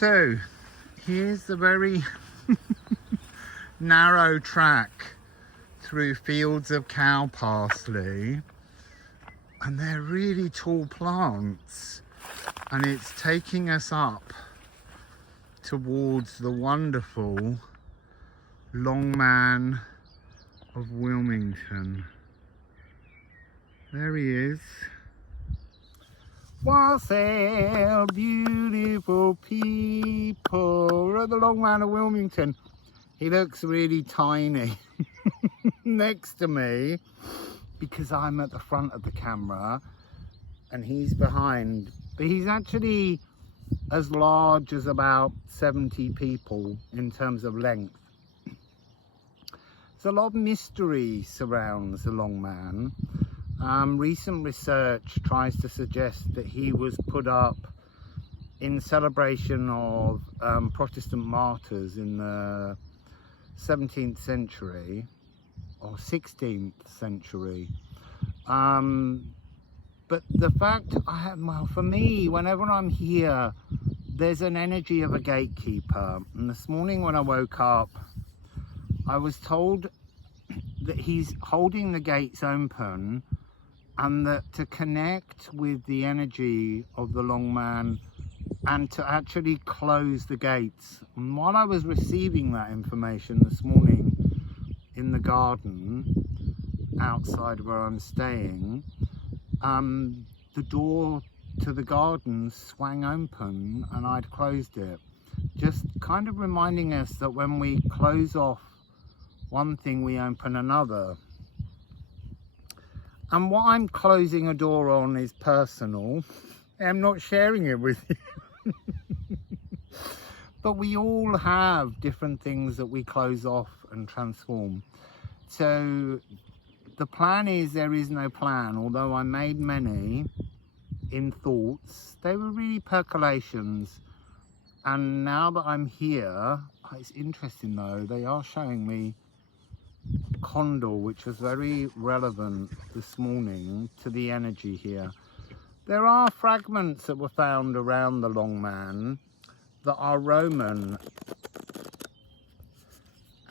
So here's the very narrow track through fields of cow parsley, and they're really tall plants, and it's taking us up towards the wonderful Long Man of Wilmington. There he is. Wassail, beautiful people. We're at the Long Man of Wilmington. He looks really tiny next to me because I'm at the front of the camera and he's behind. But he's actually as large as about 70 people in terms of length. There's a lot of mystery surrounds the Long Man. Recent research tries to suggest that he was put up in celebration of Protestant martyrs in the 17th century or 16th century. But the fact, well, for me, whenever I'm here, there's an energy of a gatekeeper. And this morning when I woke up, I was told that he's holding the gates open, and that to connect with the energy of the Long Man and to actually close the gates. And while I was receiving that information this morning in the garden outside where I'm staying, the door to the garden swang open and I'd closed it. Just kind of reminding us that when we close off one thing, we open another. And what I'm closing a door on is personal. I'm not sharing it with you. But we all have different things that we close off and transform. So the plan is there is no plan. Although I made many in thoughts, they were really percolations. And now that I'm here, it's interesting though, they are showing me condor, which was very relevant this morning to the energy here. There are fragments that were found around the Long Man that are Roman,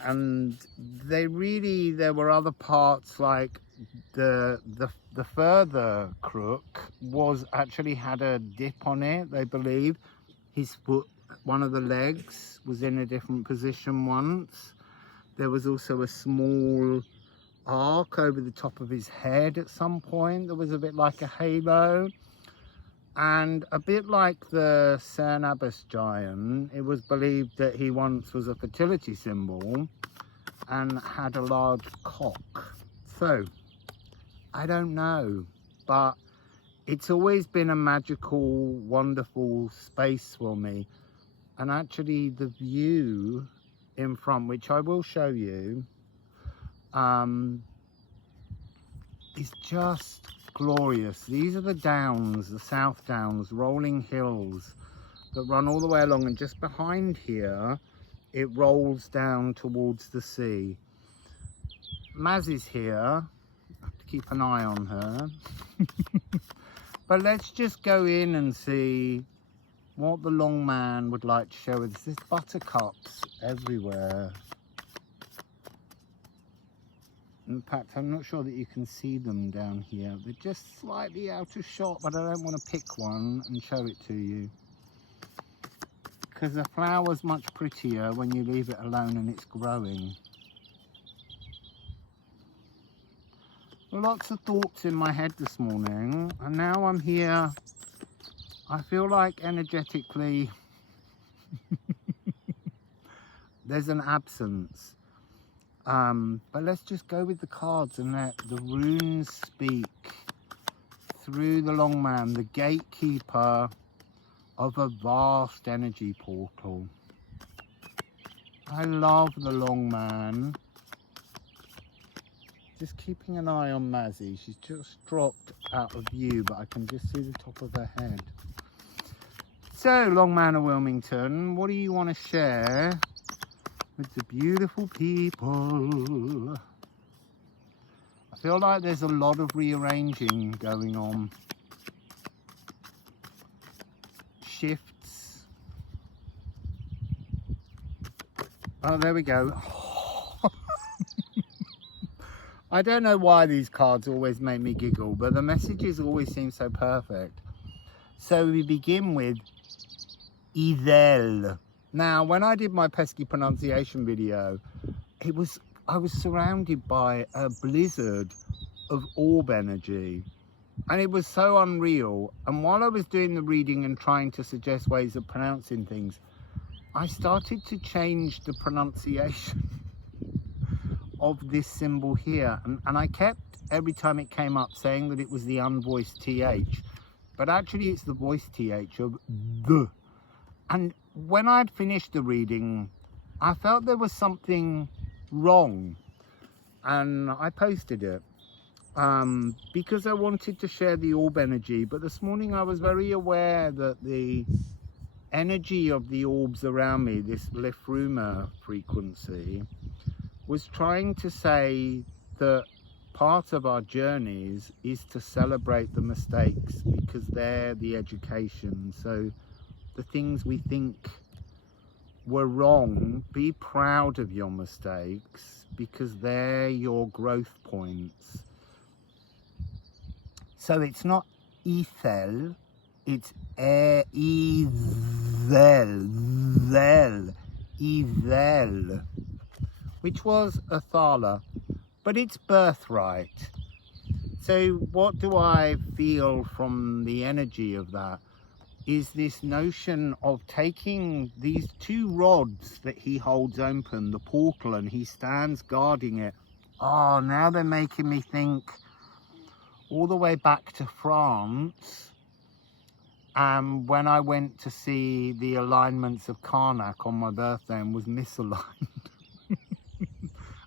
and there were other parts, like the further crook was actually had a dip on it. They believe his foot, one of the legs, was in a different position once. There was also a small arc over the top of his head at some point that was a bit like a halo. And a bit like the Cernabus giant, it was believed that he once was a fertility symbol and had a large cock. So, I don't know, but it's always been a magical, wonderful space for me. And actually the view in front, which I will show you, is just glorious. These are the downs, the South Downs, rolling hills that run all the way along, and just behind here it rolls down towards the sea. Maz is here, I have to keep an eye on her. But let's just go in and see what the Long Man would like to share with us. There's buttercups everywhere. In fact, I'm not sure that you can see them down here. They're just slightly out of shot, but I don't want to pick one and show it to you, because the flower's much prettier when you leave it alone and it's growing. Lots of thoughts in my head this morning, and now I'm here. I feel like energetically there's an absence. But let's just go with the cards and let the runes speak through the Long Man, the gatekeeper of a vast energy portal. I love the Long Man. Just keeping an eye on Mazzy. She's just dropped out of view, but I can just see the top of her head. So, Long Man of Wilmington, what do you want to share with the beautiful people? I feel like there's a lot of rearranging going on. Shifts. Oh, there we go. I don't know why these cards always make me giggle, but the messages always seem so perfect. So we begin with Idel. Now, when I did my pesky pronunciation video, I was surrounded by a blizzard of orb energy, and it was so unreal. And while I was doing the reading and trying to suggest ways of pronouncing things, I started to change the pronunciation of this symbol here, and I kept, every time it came up, saying that it was the unvoiced TH, but actually it's the voiced TH of the. And when I'd finished the reading, I felt there was something wrong, and I posted it because I wanted to share the orb energy. But this morning I was very aware that the energy of the orbs around me, this Liffruma frequency, was trying to say that part of our journeys is to celebrate the mistakes, because they're the education. So the things we think were wrong, be proud of your mistakes, because they're your growth points. So it's not Ethel, it's Ezel, which was a thala, but it's birthright. So what do I feel from the energy of that is this notion of taking these two rods that he holds open, the portal, and he stands guarding it. Oh, now they're making me think all the way back to France, when I went to see the alignments of Karnak on my birthday and was misaligned.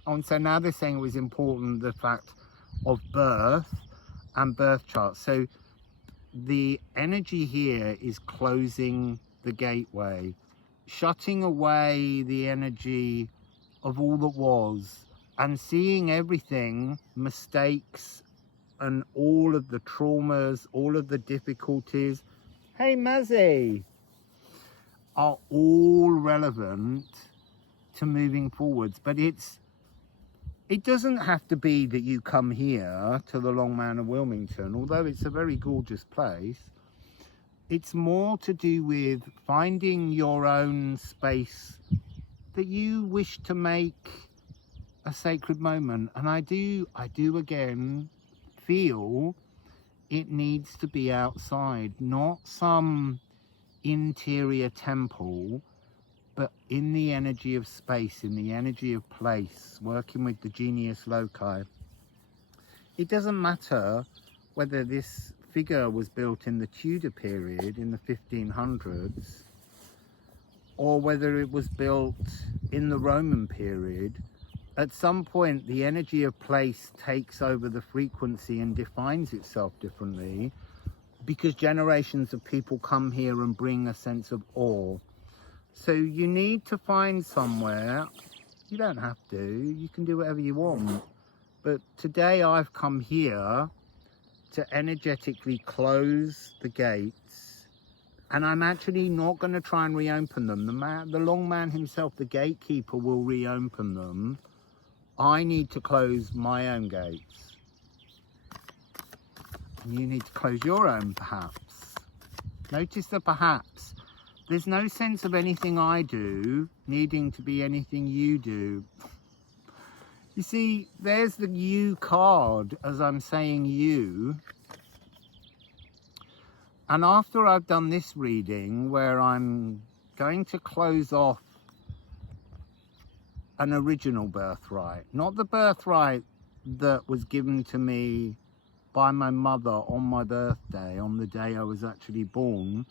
And so now they're saying it was important, the fact of birth and birth charts. So the energy here is closing the gateway, shutting away the energy of all that was, and seeing everything, mistakes and all of the traumas, all of the difficulties, hey Mazzy, are all relevant to moving forwards. But it doesn't have to be that you come here to the Long Man of Wilmington, although it's a very gorgeous place. It's more to do with finding your own space that you wish to make a sacred moment. And I do again feel it needs to be outside, not some interior temple, but in the energy of space, in the energy of place, working with the genius loci. It doesn't matter whether this figure was built in the Tudor period in the 1500s, or whether it was built in the Roman period. At some point, the energy of place takes over the frequency and defines itself differently, because generations of people come here and bring a sense of awe. So you need to find somewhere. You don't have to, you can do whatever you want. But today I've come here to energetically close the gates, and I'm actually not going to try and reopen them. The Long Man himself, the gatekeeper, will reopen them. I need to close my own gates. And you need to close your own, perhaps. Notice the perhaps. There's no sense of anything I do needing to be anything you do. You see, there's the you card as I'm saying you. And after I've done this reading, where I'm going to close off an original birthright, not the birthright that was given to me by my mother on my birthday, on the day I was actually born,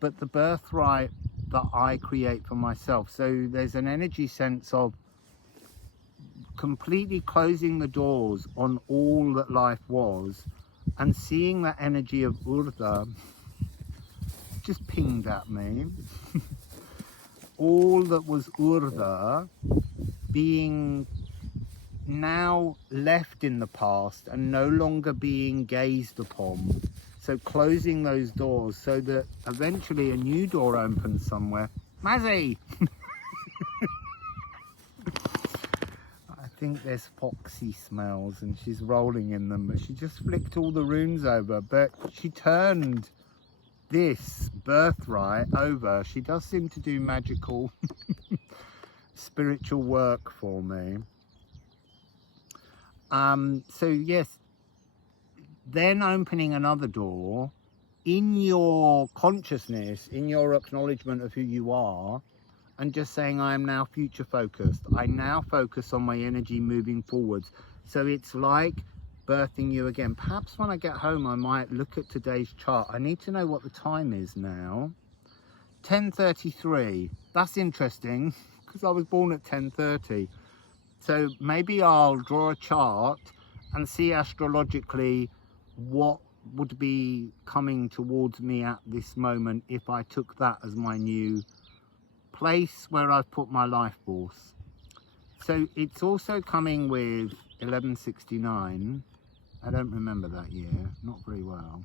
but the birthright that I create for myself. So there's an energy sense of completely closing the doors on all that life was, and seeing that energy of Urda just pinged at me. All that was Urda being now left in the past and no longer being gazed upon. So closing those doors so that eventually a new door opens somewhere. Mazzy! think there's foxy smells and she's rolling in them, but she just flicked all the runes over. But she turned this birthright over. She does seem to do magical spiritual work for me. So yes, then opening another door in your consciousness, in your acknowledgement of who you are, and just saying, I am now future focused. I now focus on my energy moving forwards. So it's like birthing you again. Perhaps when I get home, I might look at today's chart. I need to know what the time is now. 10:33. That's interesting because I was born at 10:30. So maybe I'll draw a chart and see astrologically what would be coming towards me at this moment if I took that as my new place where I've put my life force. So it's also coming with 1169. I don't remember that year, not very well.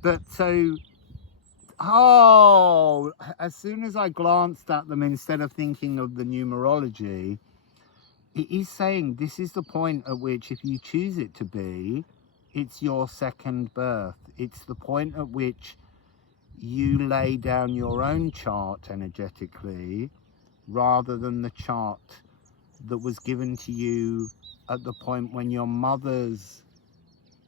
But so, oh, as soon as I glanced at them, instead of thinking of the numerology, it is saying this is the point at which, if you choose it to be, it's your second birth. It's the point at which you lay down your own chart energetically, rather than the chart that was given to you at the point when your mother's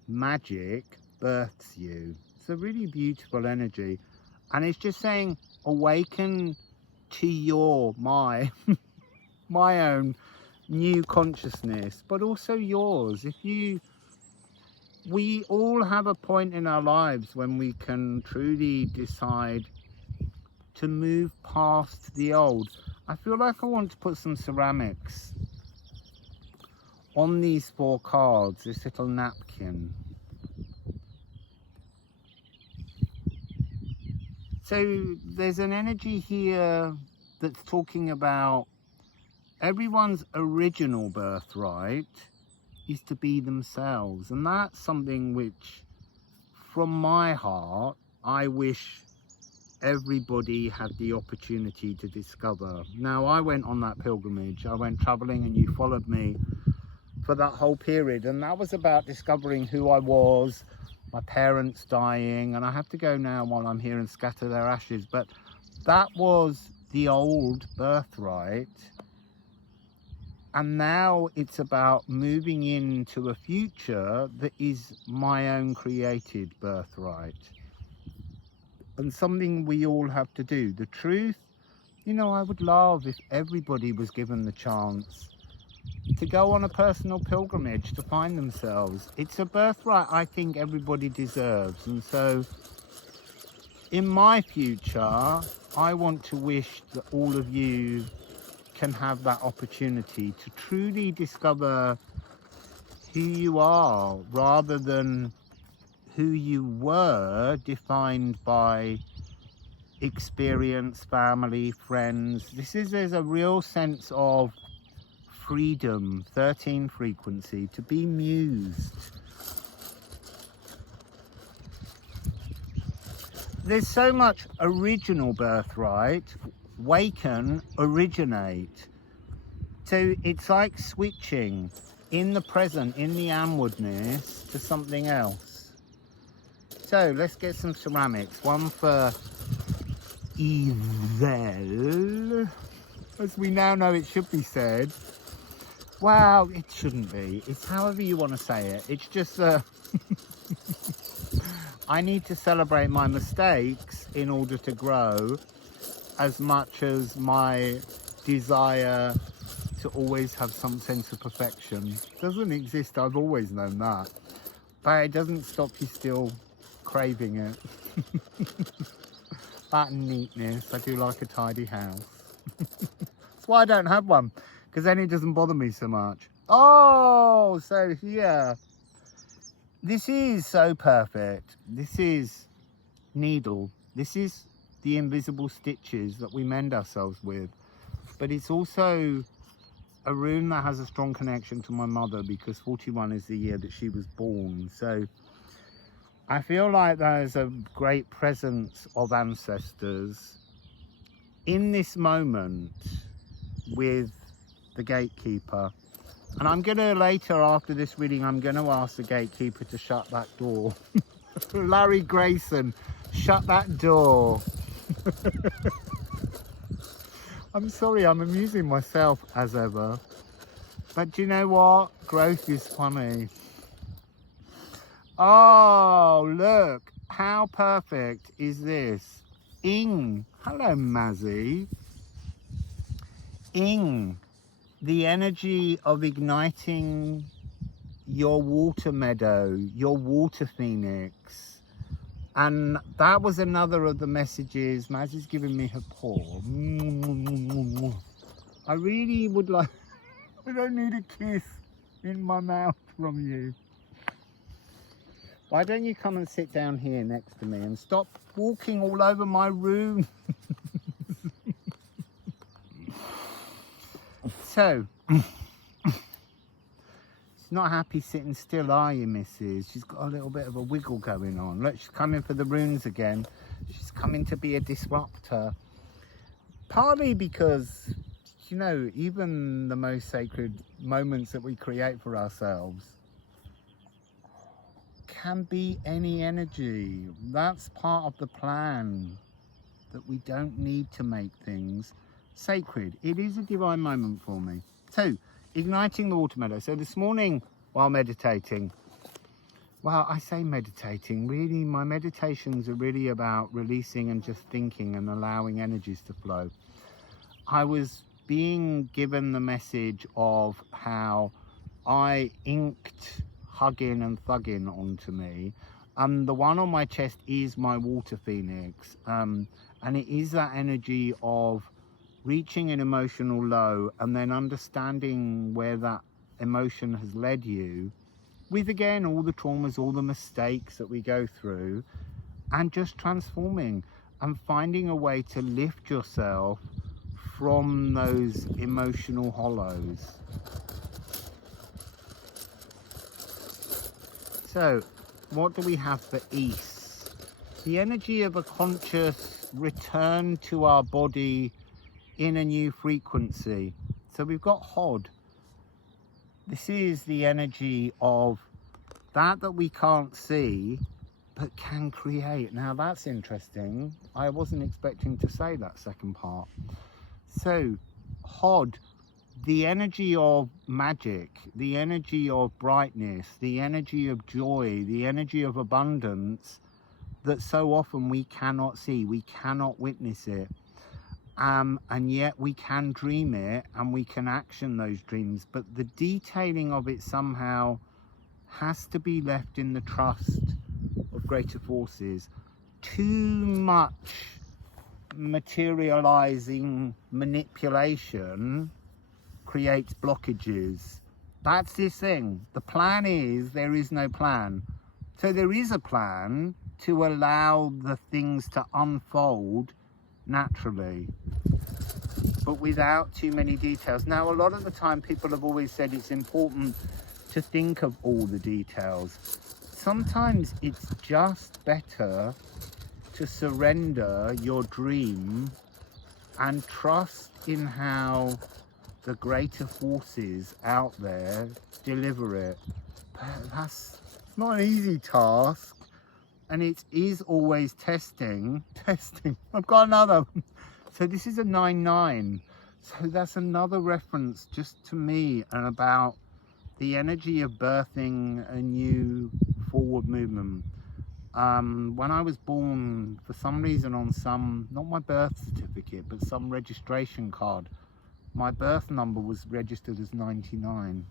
magic births you. It's a really beautiful energy. And it's just saying, awaken to your, my own new consciousness, but also yours. We all have a point in our lives when we can truly decide to move past the old. I feel like I want to put some ceramics on these 4 cards, this little napkin. So there's an energy here that's talking about everyone's original birthright is to be themselves, and that's something which, from my heart, I wish everybody had the opportunity to discover. Now, I went on that pilgrimage, I went traveling, and you followed me for that whole period, and that was about discovering who I was, my parents dying, and I have to go now while I'm here and scatter their ashes, but that was the old birthright. And now it's about moving into a future that is my own created birthright. And something we all have to do. The truth, you know, I would love if everybody was given the chance to go on a personal pilgrimage to find themselves. It's a birthright I think everybody deserves. And so in my future, I want to wish that all of you can have that opportunity to truly discover who you are, rather than who you were, defined by experience, family, friends. There's a real sense of freedom, 13 frequency, to be mused. There's so much original birthright. Waken, originate. So it's like switching in the present, in the onwardness, to something else. So let's get some ceramics. One for Exley, as we now know it should be said. Well, it shouldn't be. It's however you want to say it. It's just I need to celebrate my mistakes in order to grow, as much as my desire to always have some sense of perfection doesn't exist. I've always known that, but it doesn't stop you still craving it. That and neatness. I do like a tidy house. That's why I don't have one, because then it doesn't bother me so much. Oh, so here, this is so perfect. This is needle. This is the invisible stitches that we mend ourselves with, but it's also a rune that has a strong connection to my mother, because 41 is the year that she was born. So I feel like there's a great presence of ancestors in this moment with the gatekeeper. And I'm going to later, after this reading, I'm going to ask the gatekeeper to shut that door. Larry Grayson, shut that door. I'm sorry, I'm amusing myself as ever. But do you know what? Growth is funny. Oh, look. How perfect is this? Ing. Hello, Mazzy. Ing. The energy of igniting your water meadow, your water phoenix. And that was another of the messages. Mazzy's giving me her paw. I really would like... I don't need a kiss in my mouth from you. Why don't you come and sit down here next to me and stop walking all over my room? So, she's not happy sitting still, are you, Mrs.? She's got a little bit of a wiggle going on. Look, she's coming for the runes again. She's coming to be a disruptor. Partly because, you know, even the most sacred moments that we create for ourselves can be any energy. That's part of the plan, that we don't need to make things sacred. It is a divine moment for me. So, igniting the water meadow. So this morning, while meditating, well, I say meditating, really my meditations are really about releasing and just thinking and allowing energies to flow. I was being given the message of how I inked hugging and thugging onto me. The one on my chest is my water phoenix, and it is that energy of reaching an emotional low and then understanding where that emotion has led you, with again all the traumas, all the mistakes that we go through, and just transforming and finding a way to lift yourself from those emotional hollows. So, what do we have for East? The energy of a conscious return to our body in a new frequency. So we've got Hod. This is the energy of that we can't see, but can create. Now that's interesting. I wasn't expecting to say that second part. So, Hod. The energy of magic, the energy of brightness, the energy of joy, the energy of abundance that so often we cannot see, we cannot witness it, and yet we can dream it and we can action those dreams, but the detailing of it somehow has to be left in the trust of greater forces. Too much materializing manipulation creates blockages. That's this thing. The plan is there is no plan. So there is a plan to allow the things to unfold naturally, but without too many details. Now, a lot of the time people have always said it's important to think of all the details. Sometimes it's just better to surrender your dream and trust in how the greater forces out there deliver it. But that's not an easy task, and it is always testing. I've got another. So this is a 9-9. So that's another reference just to me and about the energy of birthing a new forward movement. When I was born, for some reason on some, not my birth certificate, but some registration card, my birth number was registered as 99.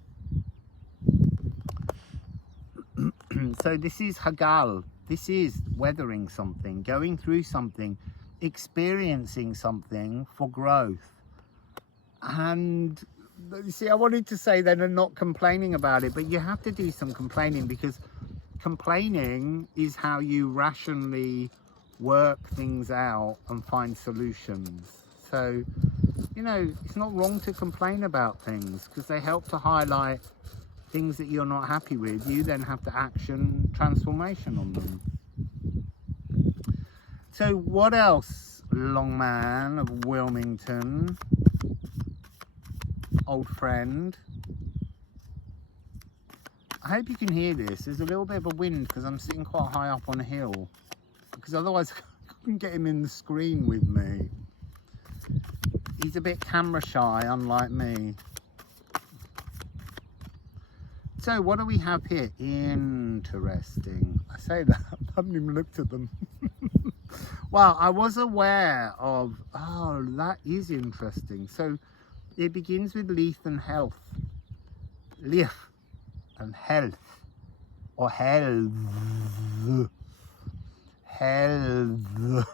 So this is Hagal. This is weathering something, going through something, experiencing something for growth. And you see, I wanted to say then and not complaining about it, but you have to do some complaining, because complaining is how you rationally work things out and find solutions. So, you know, it's not wrong to complain about things, because they help to highlight things that you're not happy with. You then have to action transformation on them. So what else, Long Man of Wilmington? old friend. I hope you can hear this. There's a little bit of a wind because I'm sitting quite high up on a hill, because otherwise I couldn't get him in the screen with me. He's a bit camera shy, unlike me. So what do we have here? Interesting. I say that, I haven't even looked at them. Well, I was aware of, oh, that is interesting. So it begins with leaf and health. Leaf and health, or health. Health.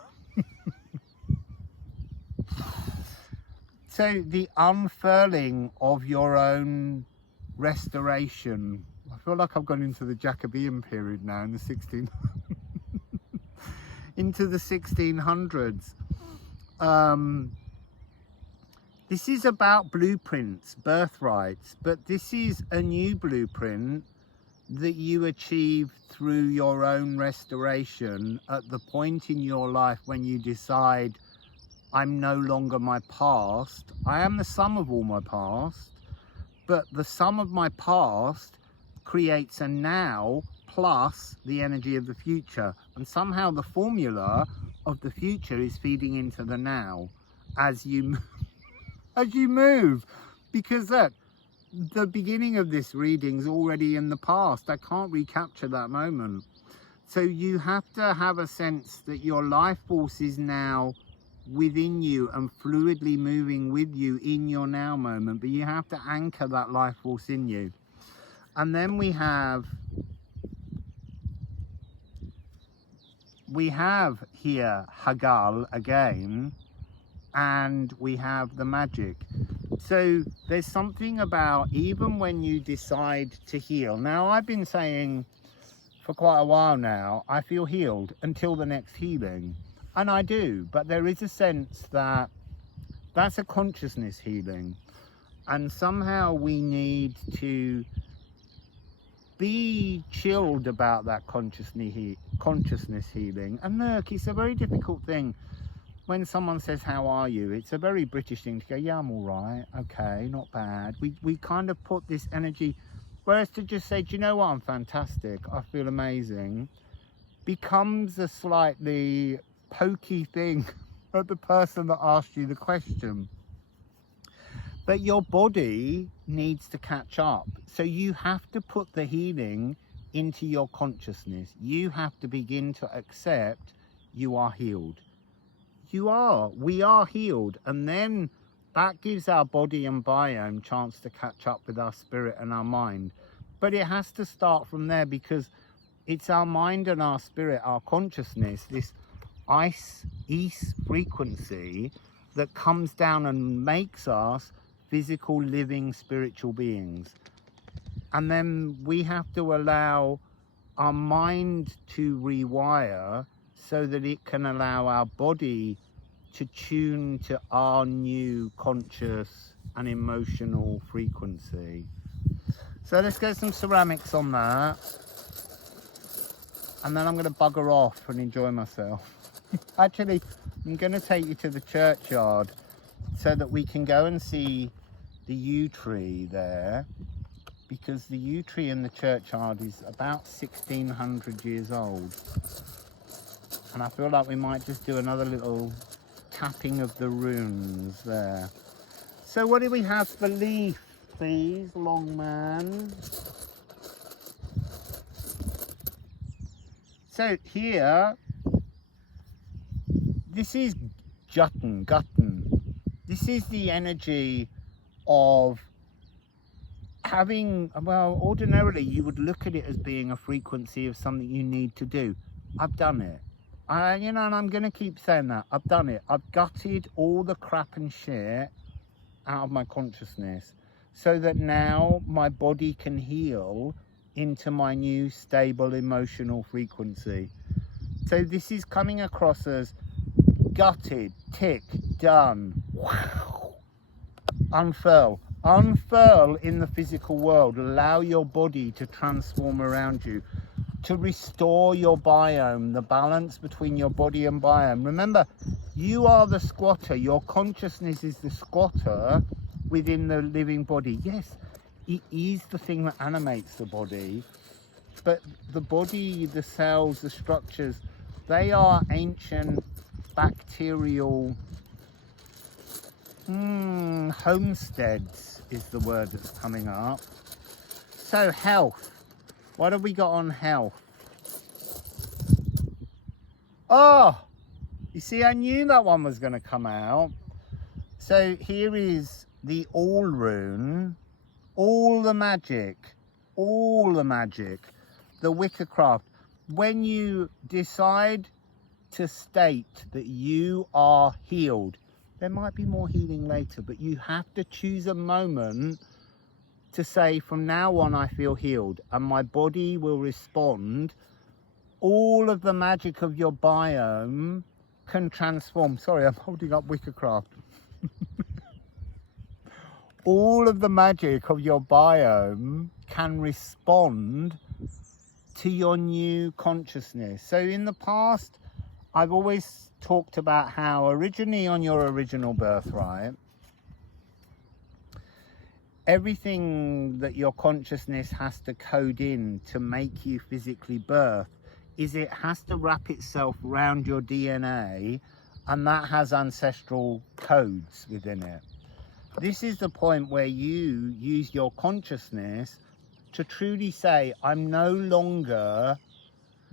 So the unfurling of your own restoration. I feel like I've gone into the Jacobean period now, in the 1600s. This is about blueprints, birthrights, but this is a new blueprint that you achieve through your own restoration at the point in your life when you decide, I'm no longer my past. I am the sum of all my past, but the sum of my past creates a now plus the energy of the future. And somehow the formula of the future is feeding into the now as you move. Because look, the beginning of this reading is already in the past. I can't recapture that moment. So you have to have a sense that your life force is now within you and fluidly moving with you in your now moment, but you have to anchor that life force in you. And then we have here Hagal again, and we have the magic. So there's something about, even when you decide to heal, now I've been saying for quite a while now, I feel healed until the next healing. And I do, but there is a sense that that's a consciousness healing. And somehow we need to be chilled about that consciousness healing. And look, it's a very difficult thing when someone says, how are you? It's a very British thing to go, yeah, I'm all right, okay, not bad. We kind of put this energy, whereas to just say, do you know what, I'm fantastic, I feel amazing, becomes a slightly pokey thing at the person that asked you the question. But your body needs to catch up. So you have to put the healing into your consciousness. You have to begin to accept you are healed. We are healed. And then that gives our body and biome chance to catch up with our spirit and our mind. But it has to start from there, because it's our mind and our spirit, our consciousness, this east frequency that comes down and makes us physical, living, spiritual beings. And then we have to allow our mind to rewire so that it can allow our body to tune to our new conscious and emotional frequency. So let's get some ceramics on that, and then I'm going to bugger off and enjoy myself. Actually, I'm going to take you to the churchyard so that we can go and see the yew tree there, because the yew tree in the churchyard is about 1600 years old. And I feel like we might just do another little tapping of the runes there. So what do we have for leaf, please, Long Man? So here, this is Gutten. This is the energy of having, well, ordinarily you would look at it as being a frequency of something you need to do. I've done it. You know, and I'm going to keep saying that. I've done it. I've gutted all the crap and shit out of my consciousness so that now my body can heal into my new stable emotional frequency. So this is coming across as gutted, tick, done. Unfurl in the physical world. Allow your body to transform around you, to restore your biome, the balance between your body and biome. Remember, you are the squatter. Your consciousness is the squatter within the living body. Yes, it is the thing that animates the body, but the body, the cells, the structures, they are ancient bacterial homesteads is the word that's coming up. So health, what have we got on health? Oh, you see, I knew that one was going to come out. So here is the all rune, all the magic, the witchcraft. When you decide to state that you are healed, there might be more healing later, but you have to choose a moment to say, from now on I feel healed, and my body will respond. All of the magic of your biome can transform. Sorry, I'm holding up witchcraft. All of the magic of your biome can respond to your new consciousness. So in the past, I've always talked about how originally on your original birthright, everything that your consciousness has to code in to make you physically birth is it has to wrap itself around your DNA, and that has ancestral codes within it. This is the point where you use your consciousness to truly say, I'm no longer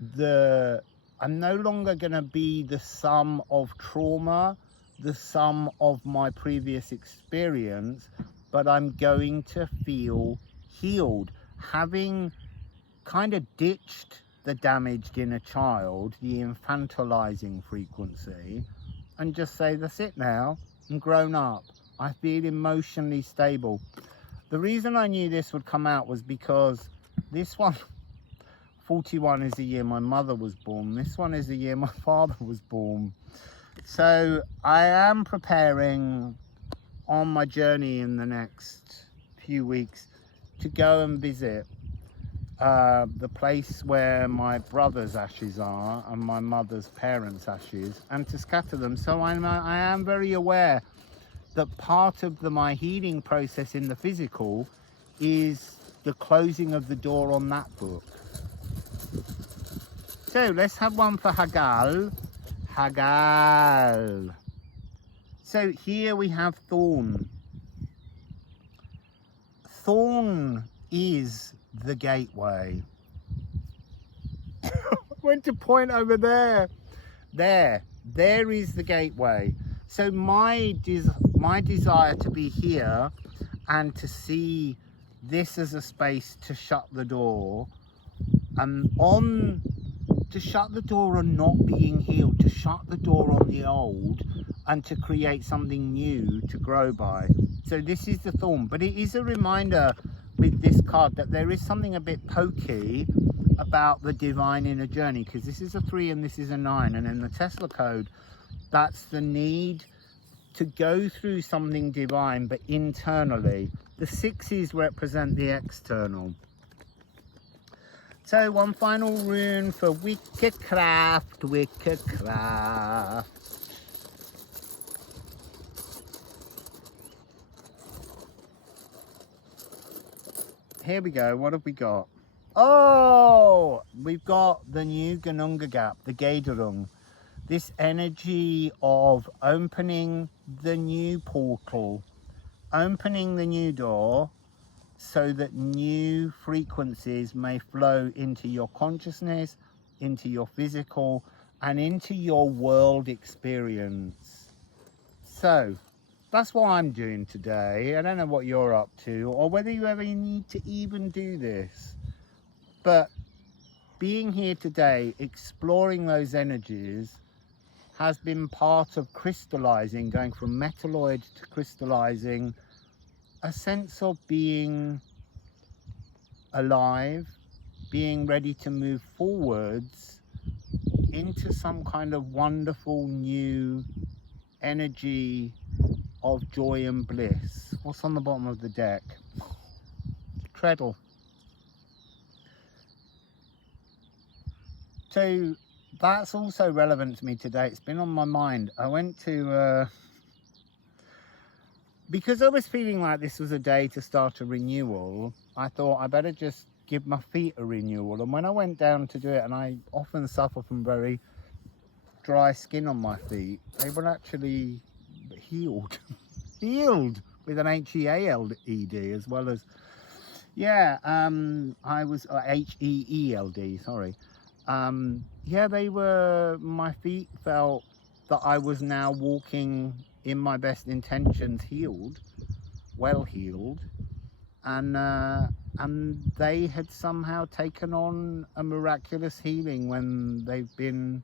going to be the sum of trauma, the sum of my previous experience, but I'm going to feel healed, having kind of ditched the damaged inner child, the infantilizing frequency, and just say, that's it now, I'm grown up, I feel emotionally stable. The reason I knew this would come out was because this one, 41 is the year my mother was born, this one is the year my father was born. So I am preparing on my journey in the next few weeks to go and visit the place where my brother's ashes are and my mother's parents' ashes, and to scatter them. So I am very aware that part of my healing process in the physical is the closing of the door on that book. So let's have one for Hagal. Hagal. So here we have Thorn. Thorn is the gateway. I went to point over there. There is the gateway. So my desire to be here and to see this as a space to shut the door, to shut the door on not being healed, to shut the door on the old, and to create something new to grow by. So this is the thorn, but it is a reminder with this card that there is something a bit pokey about the divine inner journey, because this is a 3 and this is a 9, and in the Tesla code, that's the need to go through something divine, but internally. The 6s represent the external. So one final rune for witchcraft. Here we go, what have we got? Oh, we've got the new Ganunga Gap, the Gaderung. This energy of opening the new portal, opening the new door, so that new frequencies may flow into your consciousness, into your physical, and into your world experience. So that's what I'm doing today. I don't know what you're up to, or whether you ever need to even do this, but being here today, exploring those energies, has been part of crystallizing, going from metalloid to crystallizing, a sense of being alive, being ready to move forwards into some kind of wonderful new energy of joy and bliss. What's on the bottom of the deck? Treadle. So that's also relevant to me today. It's been on my mind. I went to because I was feeling like this was a day to start a renewal, I thought I better just give my feet a renewal. And when I went down to do it, and I often suffer from very dry skin on my feet, they were actually healed. Healed with an H-E-A-L-E-D, as well as, yeah, I was H-E-E-L-D, sorry. Yeah, my feet felt that I was now walking in my best intentions, healed, well healed, and they had somehow taken on a miraculous healing when they've been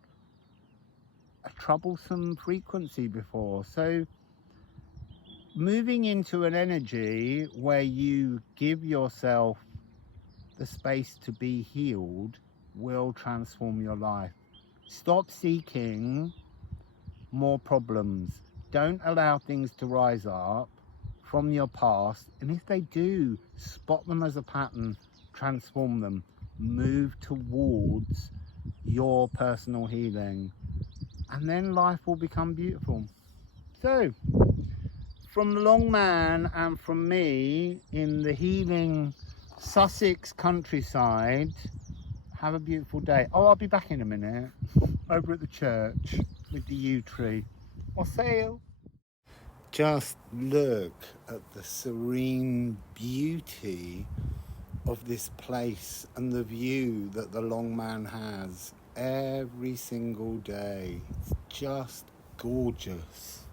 a troublesome frequency before. So moving into an energy where you give yourself the space to be healed will transform your life. Stop seeking more problems. Don't allow things to rise up from your past, and if they do, spot them as a pattern, transform them, move towards your personal healing, and then life will become beautiful. So from the Long Man and from me in the healing Sussex countryside, have a beautiful day. Oh, I'll be back in a minute over at the church with the yew tree. Wassail. Just look at the serene beauty of this place and the view that the Long Man has every single day. It's just gorgeous.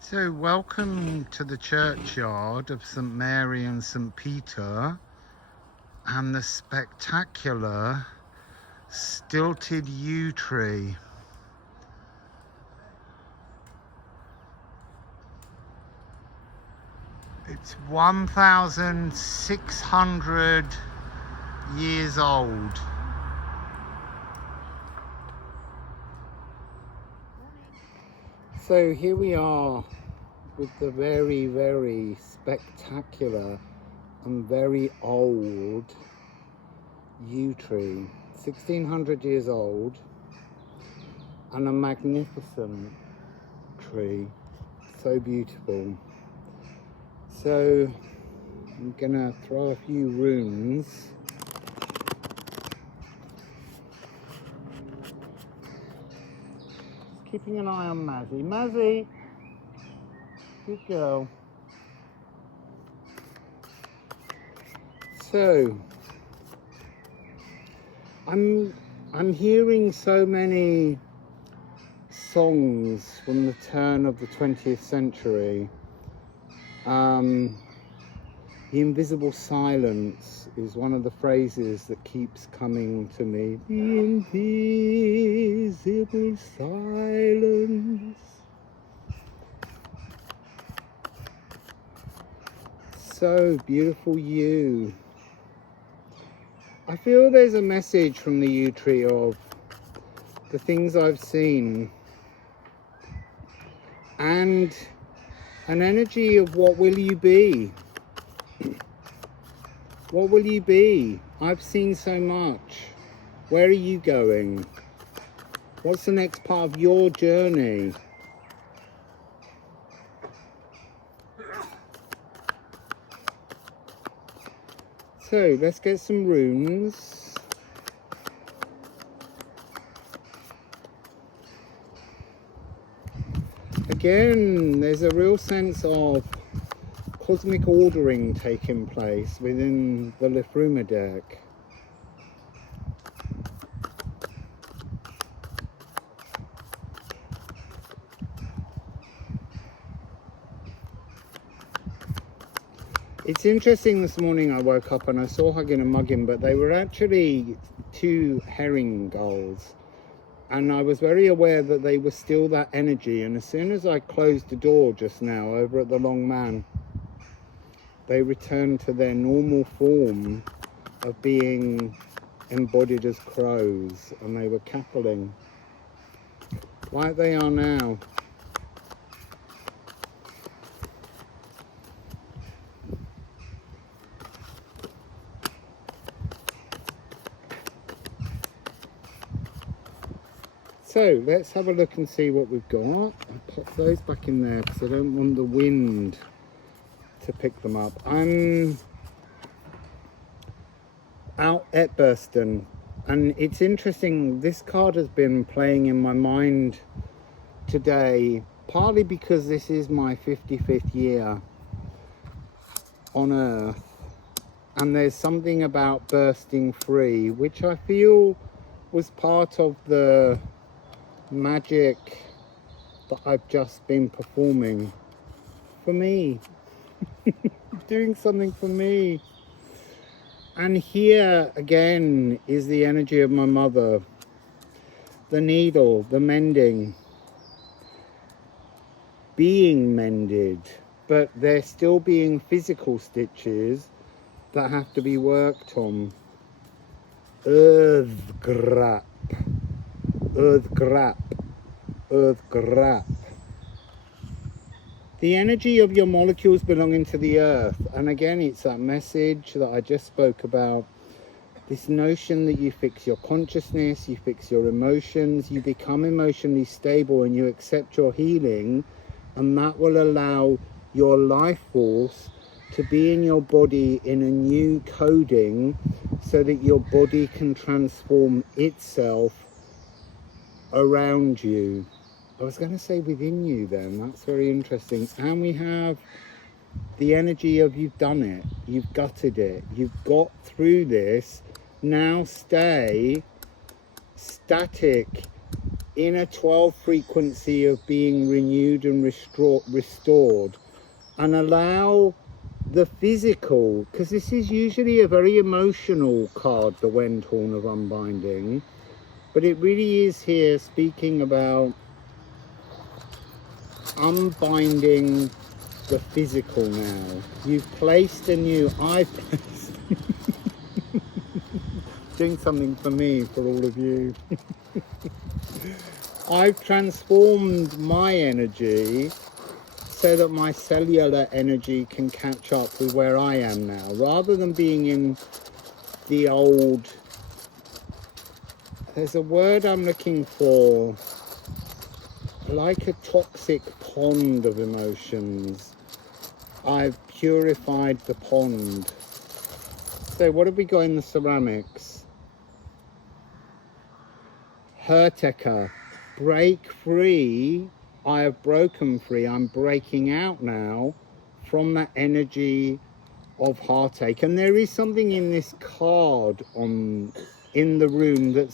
So welcome to the churchyard of St Mary and St Peter and the spectacular stilted yew tree. It's 1,600 years old. So here we are with the very, very spectacular and very old yew tree, 1,600 years old, and a magnificent tree, so beautiful. So I'm gonna throw a few runes. Keeping an eye on Mazzy. Mazzy, good girl. So I'm hearing so many songs from the turn of the 20th century. The invisible silence is one of the phrases that keeps coming to me. The invisible silence. So beautiful yew. I feel there's a message from the yew tree of the things I've seen and an energy of what will you be? What will you be? I've seen so much. Where are you going? What's the next part of your journey? So let's get some runes. Again, there's a real sense of cosmic ordering taking place within the Liffruma deck. It's interesting, this morning I woke up and I saw Hugging and Mugging, but they were actually two herring gulls. And I was very aware that they were still that energy. And as soon as I closed the door just now over at the Long Man, they returned to their normal form of being embodied as crows. And they were cackling like they are now. So let's have a look and see what we've got. I'll pop those back in there because I don't want the wind to pick them up. I'm out at Burston, and it's interesting, this card has been playing in my mind today, partly because this is my 55th year on Earth, and there's something about bursting free which I feel was part of the magic that I've just been performing for me. Doing something for me. And here again is the energy of my mother, the needle, the mending, being mended, but there still being physical stitches that have to be worked on. Earth grap, earth grap, earth grap. The energy of your molecules belonging to the earth. And again, it's that message that I just spoke about. This notion that you fix your consciousness, you fix your emotions, you become emotionally stable and you accept your healing. And that will allow your life force to be in your body in a new coding so that your body can transform itself around you. I was going to say within you then, that's very interesting. And we have the energy of you've done it, you've gutted it, you've got through this, now stay static in a 12 frequency of being renewed and restored, and allow the physical, because this is usually a very emotional card, the Wendhorn of Unbinding, but it really is here speaking about unbinding the physical now. You've placed a new, I've placed, doing something for me, for all of you. I've transformed my energy so that my cellular energy can catch up with where I am now, rather than being in the old, there's a word I'm looking for, like a toxic pond of emotions. I've purified the pond. So what have we got in the ceramics? Herteka, break free. I have broken free. I'm breaking out now from that energy of heartache. And there is something in this card in the room that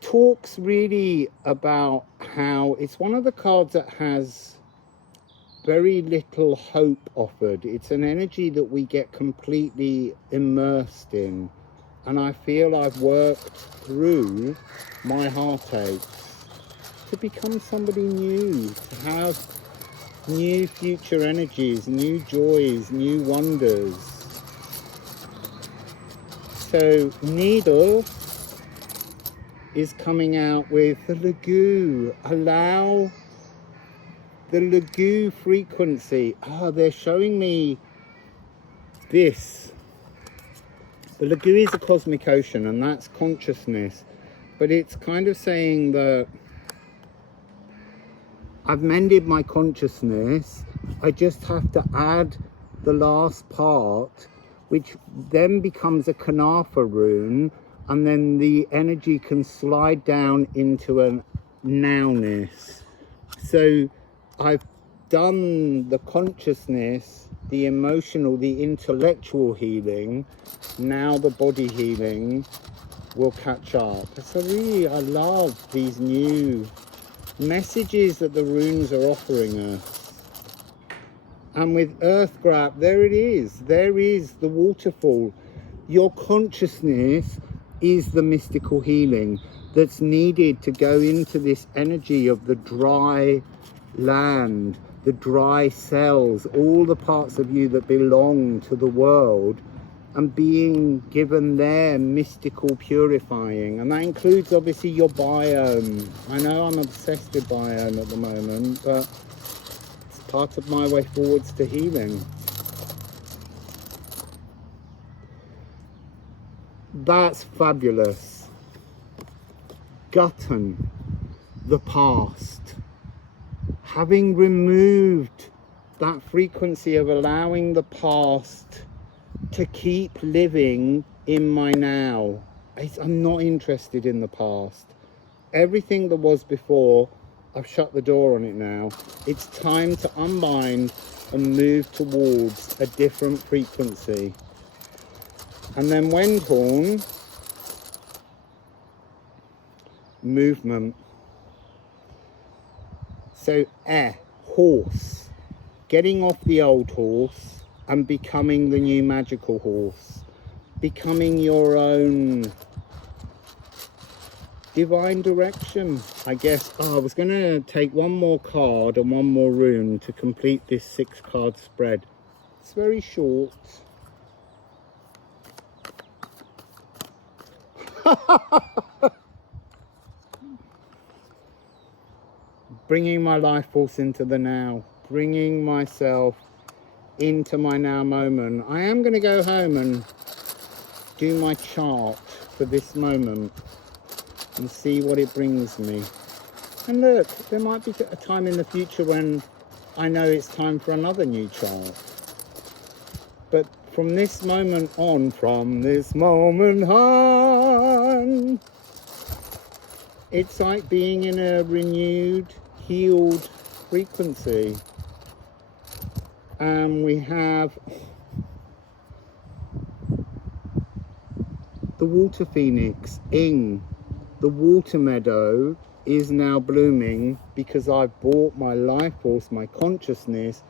talks really about how it's one of the cards that has very little hope offered. It's an energy that we get completely immersed in. And I feel I've worked through my heartaches to become somebody new, to have new future energies, new joys, new wonders. So Needle is coming out with the Lagoo. Allow the Lagoo frequency. They're showing me this. The Lagoo is a cosmic ocean, and that's consciousness. But it's kind of saying that I've mended my consciousness. I just have to add the last part, which then becomes a Kanafa rune, and then the energy can slide down into a nowness. So I've done the consciousness, the emotional, the intellectual healing. Now the body healing will catch up. So really, I love these new messages that the runes are offering us. And with Earth Grab, there it is. There is the waterfall. Your consciousness is the mystical healing that's needed to go into this energy of the dry land, the dry cells, all the parts of you that belong to the world, and being given their mystical purifying. And that includes obviously your biome. I know I'm obsessed with biome at the moment, but it's part of my way forwards to healing. That's fabulous. gutting the past, having removed that frequency of allowing the past to keep living in my now. I'm not interested in the past. Everything that was before, I've shut the door on it now. It's time to unbind and move towards a different frequency. And then Wendhorn, movement. So horse, getting off the old horse and becoming the new magical horse, becoming your own divine direction, I guess. I was going to take one more card and one more rune to complete this 6-card spread. It's very short. Bringing my life force into the now, bringing myself into my now moment. I am going to go home and do my chart for this moment and see what it brings me. And look, there might be a time in the future when I know it's time for another new chart. But from this moment on, it's like being in a renewed, healed frequency. And we have the water phoenix, Ing. The water meadow is now blooming because I've brought my life force, my consciousness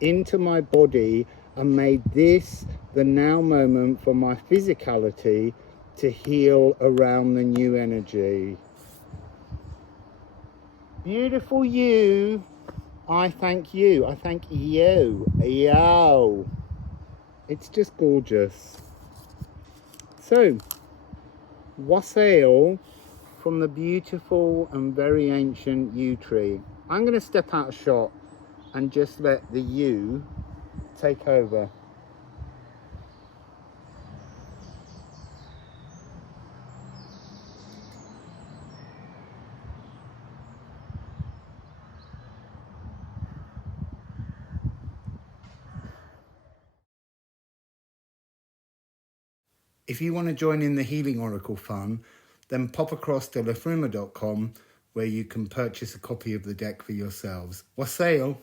into my body and made this the now moment for my physicality to heal around the new energy. Beautiful you. I thank you. I thank you. Yo. It's just gorgeous. So, Wassail from the beautiful and very ancient yew tree. I'm going to step out of shot and just let the yew take over. If you want to join in the Healing Oracle fun, then pop across to liffruma.com where you can purchase a copy of the deck for yourselves. Wassail!